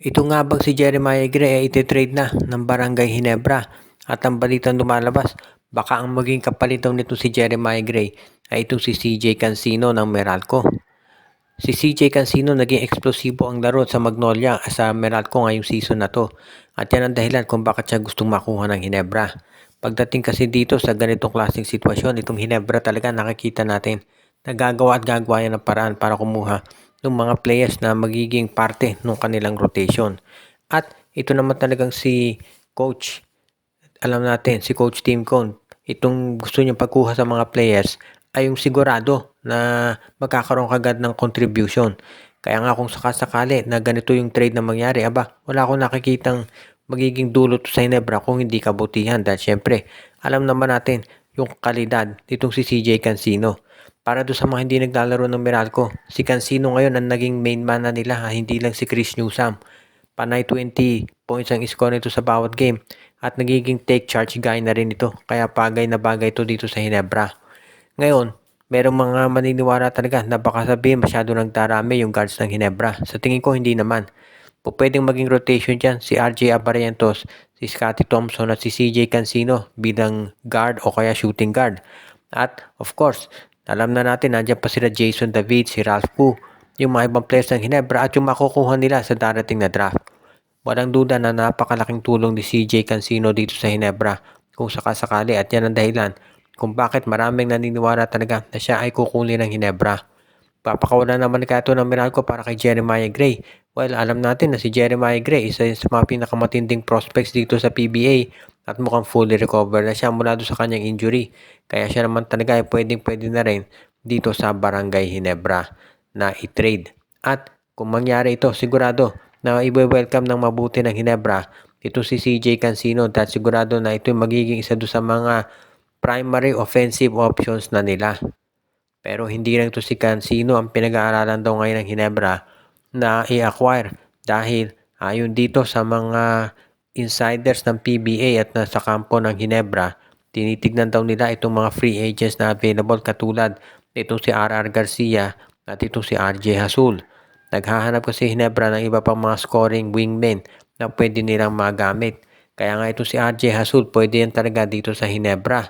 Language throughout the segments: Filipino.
Ito nga bang si Jeremiah Gray ay itetrade na ng Barangay Ginebra at ang balitang lumalabas, baka ang maging kapalit daw nito si Jeremiah Gray ay itong si CJ Cansino ng Meralco. Si CJ Cansino naging eksplosibo ang laro sa Magnolia sa Meralco ngayong season na to at yan ang dahilan kung bakit siya gustong makuha ng Ginebra. Pagdating kasi dito sa ganitong klaseng sitwasyon, itong Ginebra talaga nakikita natin nagagawa at gagawa yan ng paraan para kumuha ng mga players na magiging parte ng kanilang rotation. At ito naman talagang si Coach, alam natin, si Coach Tim Cone, itong gusto niyang pagkuha sa mga players ay yung sigurado na magkakaroon kagad ng contribution. Kaya nga kung sakasakali na ganito yung trade na mangyari, wala akong nakikitang magiging dulot sa Ginebra kung hindi kabutihan. Dahil syempre, alam naman natin yung kalidad nitong si CJ Cansino. Para doon sa mga hindi naglalaro ng Meralco, si Cansino ngayon ang naging main man na nila, hindi lang si Chris Newsome. Panay 20 points ang score nito sa bawat game at nagiging take charge guy na rin ito. Kaya bagay na bagay ito dito sa Ginebra. Ngayon, merong mga maniniwala talaga na baka sabihin masyado nagdarami yung guards ng Ginebra. Sa tingin ko hindi naman. Pwedeng maging rotation dyan si RJ Abarientos, si Scottie Thompson at si CJ Cansino bilang guard o kaya shooting guard. At of course, alam na natin nandiyan pa sila Jason David, si Ralph Pu, yung mga ibang players ng Ginebra at yung makukuha nila sa darating na draft. Walang duda na napakalaking tulong ni CJ Cansino dito sa Ginebra kung sakasakali at yan ang dahilan kung bakit maraming naniniwala talaga na siya ay kukunin ng Ginebra. Papakawalan naman kaya ito ng Meralco para kay Jeremiah Gray. Well, alam natin na si Jeremiah Gray isa sa mga pinakamatinding prospects dito sa PBA at mukhang fully recover na siya mula doon sa kanyang injury. Kaya siya naman talaga ay pwede na rin dito sa Barangay Ginebra na i-trade. At kung mangyari ito, sigurado na i-welcome ng mabuti ng Ginebra ito si CJ Cansino dahil sigurado na ito magiging isa doon sa mga primary offensive options na nila. Pero hindi lang ito si Cansino ang pinag-aaralan daw ngayon ng Ginebra na i-acquire dahil ayon dito sa mga insiders ng PBA at nasa kampo ng Ginebra, tinitignan daw nila itong mga free agents na available katulad itong si RR Garcia at itong si RJ Hasul. Naghahanap kasi Ginebra ng iba pang mga scoring wingmen na pwede nilang magamit. Kaya nga itong si RJ Hasul pwede yan talaga dito sa Ginebra.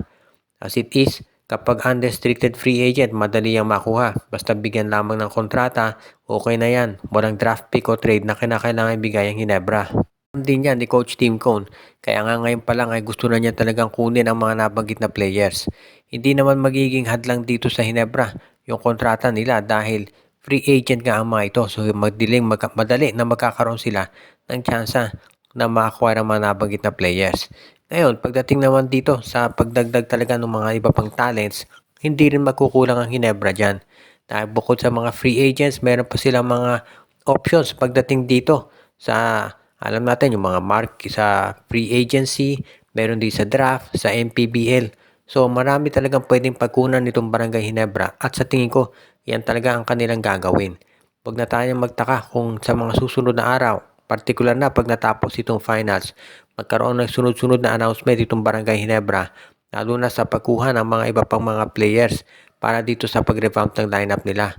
As it is, kapag unrestricted free agent, madali ang makuha. Basta bigyan lamang ng kontrata, okay na yan. Walang draft pick o trade na kinakailangan ibigay ang Ginebra. Din yan ni Coach Tim Cone. Kaya nga ngayon pa lang ay gusto na niya talagang kunin ang mga nabanggit na players. Hindi naman magiging hadlang dito sa Ginebra yung kontrata nila dahil free agent nga ang mga ito. So madali na magkakaroon sila ng tsansa na ma-acquire ang mga nabanggit na players. Ngayon, pagdating naman dito sa pagdagdag talaga ng mga iba pang talents, hindi rin magkukulang ang Ginebra dyan. Dahil bukod sa mga free agents, meron pa silang mga options pagdating dito sa, alam natin, yung mga mark sa free agency, meron din sa draft, sa MPBL. So, marami talagang pwedeng pagkunan nitong Barangay Ginebra at sa tingin ko, yan talaga ang kanilang gagawin. Huwag na tayong magtaka kung sa mga susunod na araw, partikular na pag natapos itong finals, magkaroon ng sunod-sunod na announcement itong Barangay Ginebra, lalo na sa pagkuha ng mga iba pang mga players para dito sa pag-revamp ng lineup nila.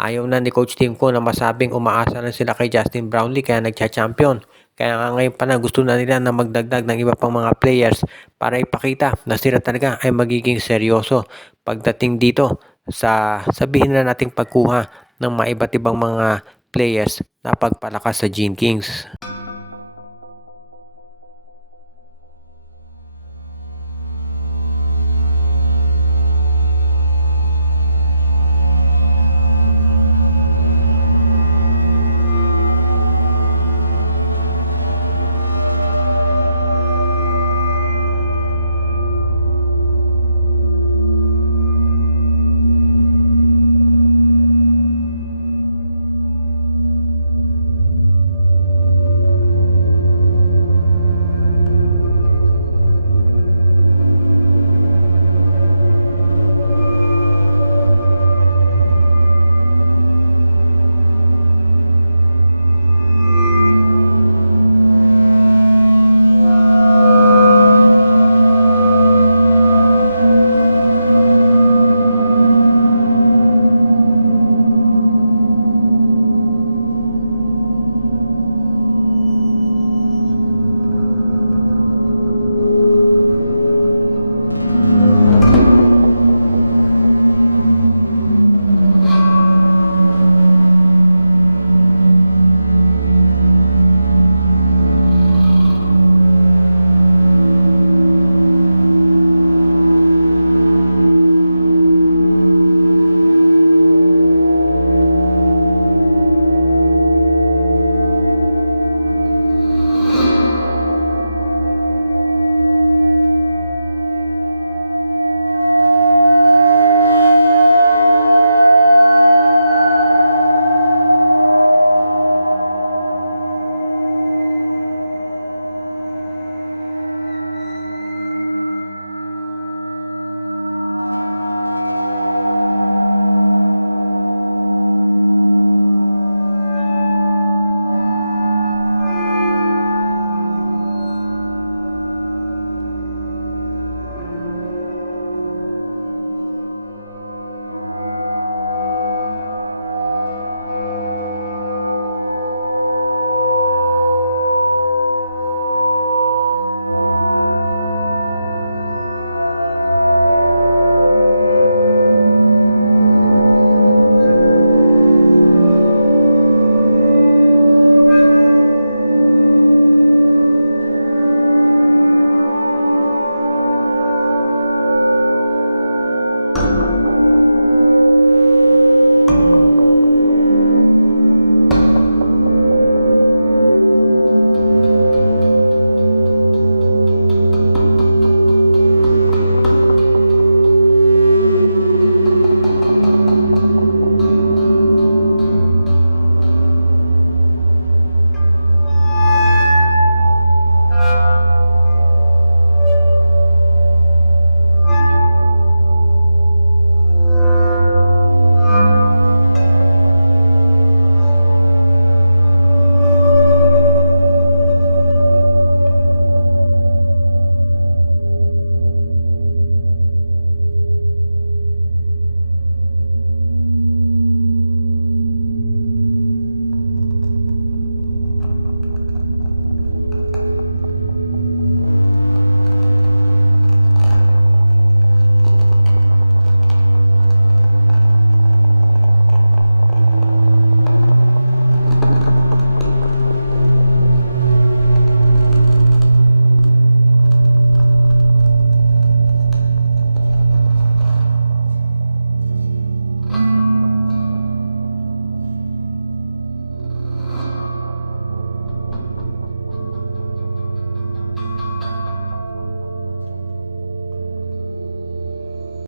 Ayaw na ni Coach Tim ko na masabing umaasa na sila kay Justin Brownlee kaya nagcha-champion. Kaya nga ngayon pa na gusto na nila na magdagdag ng iba pang mga players para ipakita na sila talaga ay magiging seryoso pagdating dito sa sabihin na nating pagkuha ng mga iba't ibang mga players na pagpalakas sa Gene Kings.